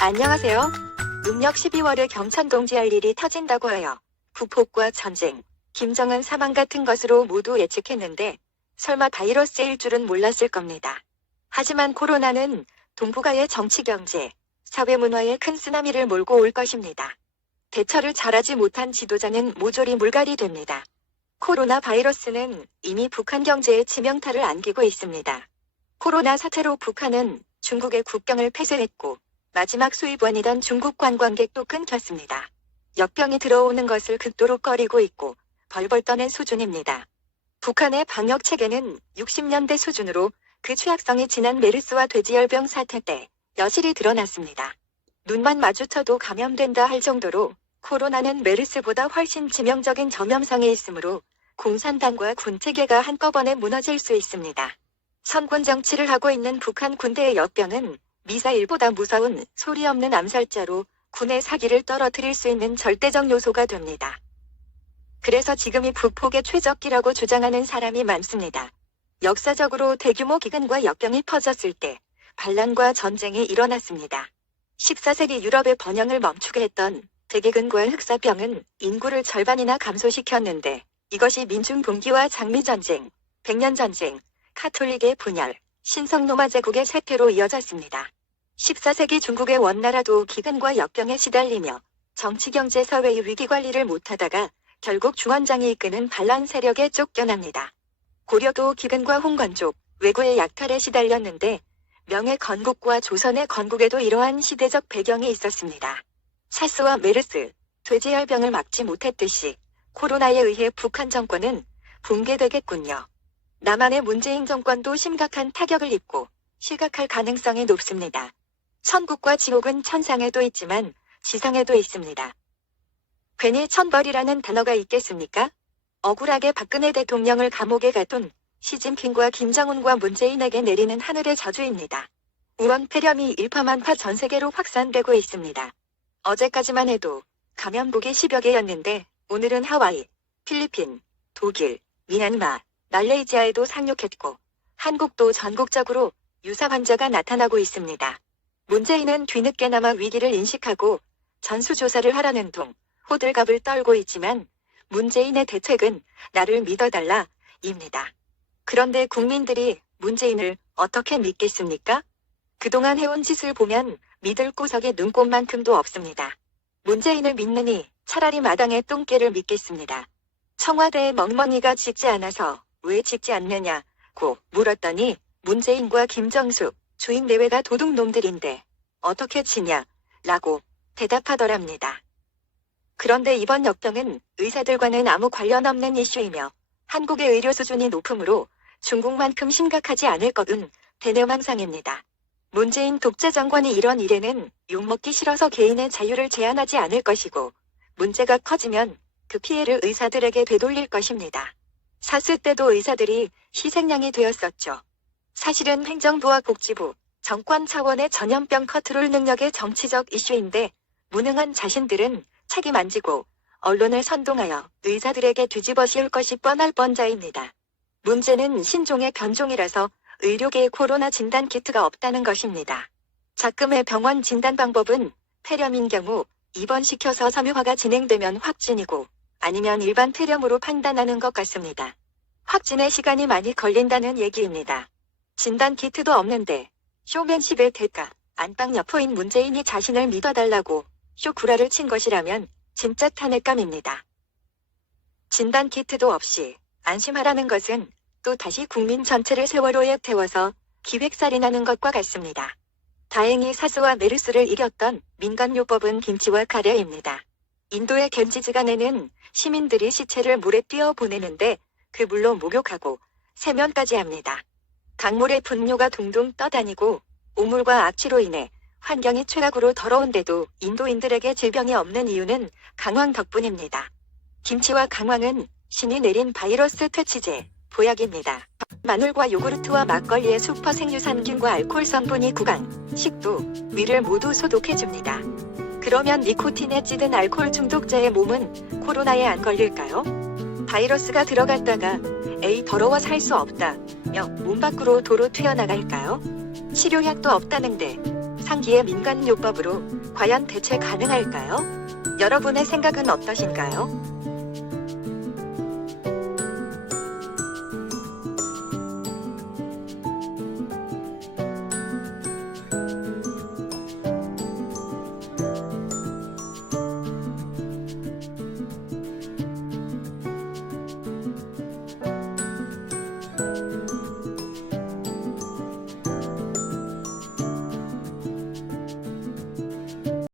안녕하세요. 음력 12월에 경천동지할 일이 터진다고 해요. 부폭과 전쟁, 김정은 사망 같은 것으로 모두 예측했는데 설마 바이러스일 줄은 몰랐을 겁니다. 하지만 코로나는 동북아의 정치 경제, 사회 문화에 큰 쓰나미를 몰고 올 것입니다. 대처를 잘하지 못한 지도자는 모조리 물갈이 됩니다. 코로나 바이러스는 이미 북한 경제에 치명타를 안기고 있습니다. 코로나 사태로 북한은 중국의 국경을 폐쇄했고 마지막 수입원이던 중국 관광객도 끊겼습니다. 역병이 들어오는 것을 극도로 꺼리고 있고 벌벌 떠는 수준입니다. 북한의 방역 체계는 60년대 수준으로 그 취약성이 지난 메르스와 돼지열병 사태 때 여실히 드러났습니다. 눈만 마주쳐도 감염된다 할 정도로 코로나는 메르스보다 훨씬 치명적인 전염성이 있으므로 공산당과 군 체계가 한꺼번에 무너질 수 있습니다. 선군 정치를 하고 있는 북한 군대의 역병은 미사일보다 무서운 소리 없는 암살자로 군의 사기를 떨어뜨릴 수 있는 절대적 요소가 됩니다. 그래서 지금이 북폭의 최적기라고 주장하는 사람이 많습니다. 역사적으로 대규모 기근과 역병이 퍼졌을 때 반란과 전쟁이 일어났습니다. 14세기 유럽의 번영을 멈추게 했던 대기근과 흑사병은 인구를 절반이나 감소시켰는데 이것이 민중분기와 장미전쟁, 백년전쟁, 카톨릭의 분열, 신성로마 제국의 쇠퇴로 이어졌습니다. 14세기 중국의 원나라도 기근과 역병에 시달리며 정치 경제 사회의 위기관리를 못하다가 결국 중원장이 이끄는 반란 세력에 쫓겨납니다. 고려도 기근과 홍건족, 왜구의 약탈에 시달렸는데 명의 건국과 조선의 건국에도 이러한 시대적 배경이 있었습니다. 사스와 메르스, 돼지열병을 막지 못했듯이 코로나에 의해 북한 정권은 붕괴되겠군요. 남한의 문재인 정권도 심각한 타격을 입고 실각할 가능성이 높습니다. 천국과 지옥은 천상에도 있지만 지상에도 있습니다. 괜히 천벌이라는 단어가 있겠습니까? 억울하게 박근혜 대통령을 감옥에 가둔 시진핑과 김정은과 문재인에게 내리는 하늘의 저주입니다. 우원 폐렴이 일파만파 전 세계로 확산되고 있습니다. 어제까지만 해도 감염국이 10여 개였는데 오늘은 하와이, 필리핀, 독일, 미얀마, 말레이시아에도 상륙했고 한국도 전국적으로 유사 환자가 나타나고 있습니다. 문재인은 뒤늦게나마 위기를 인식하고 전수조사를 하라는 둥 호들갑을 떨고 있지만 문재인의 대책은 나를 믿어달라 입니다. 그런데 국민들이 문재인을 어떻게 믿겠습니까? 그동안 해온 짓을 보면 믿을 구석이 눈꼽만큼도 없습니다. 문재인을 믿느니 차라리 마당의 똥개를 믿겠습니다. 청와대에 멍멍이가 짖지 않아서 왜 짖지 않느냐고 물었더니 문재인과 김정숙 주임 내외가 도둑놈들인데 어떻게 치냐 라고 대답하더랍니다. 그런데 이번 역병은 의사들과는 아무 관련 없는 이슈이며 한국의 의료 수준이 높으므로 중국만큼 심각하지 않을 것은 대내망상입니다. 문재인 독재 정권이 이런 일에는 욕먹기 싫어서 개인의 자유를 제한하지 않을 것이고 문제가 커지면 그 피해를 의사들에게 되돌릴 것입니다. 사스 때도 의사들이 희생양이 되었었죠. 사실은 행정부와 복지부, 정권 차원의 전염병 컨트롤 능력의 정치적 이슈인데 무능한 자신들은 책임 안 지고 언론을 선동하여 의사들에게 뒤집어 씌울 것이 뻔할 뻔자입니다. 문제는 신종의 변종이라서 의료계에 코로나 진단 키트가 없다는 것입니다. 작금의 병원 진단 방법은 폐렴인 경우 입원시켜서 섬유화가 진행되면 확진이고 아니면 일반 폐렴으로 판단하는 것 같습니다. 확진에 시간이 많이 걸린다는 얘기입니다. 진단 키트도 없는데 쇼맨십의 대가, 안방 여포인 문재인이 자신을 믿어달라고 쇼구라를 친 것이라면 진짜 탄핵감입니다. 진단 키트도 없이 안심하라는 것은 또 다시 국민 전체를 세월호에 태워서 기획살인하는 것과 같습니다. 다행히 사스와 메르스를 이겼던 민간요법은 김치와 카레입니다. 인도의 겐지즈간에는 시민들이 시체를 물에 뛰어 보내는데 그 물로 목욕하고 세면까지 합니다. 강물의 분뇨가 둥둥 떠다니고 오물과 악취로 인해 환경이 최악으로 더러운데도 인도인들에게 질병이 없는 이유는 강황 덕분입니다. 김치와 강황은 신이 내린 바이러스 퇴치제, 보약입니다. 마늘과 요구르트와 막걸리의 슈퍼 생유산균과 알코올 성분이 구강, 식도, 위를 모두 소독해줍니다. 그러면 니코틴에 찌든 알코올 중독자의 몸은 코로나에 안 걸릴까요? 바이러스가 들어갔다가 에이 더러워 살 수 없다며 몸 밖으로 도로 튀어나갈까요? 치료약도 없다는데 상기의 민간요법으로 과연 대체 가능할까요? 여러분의 생각은 어떠신가요?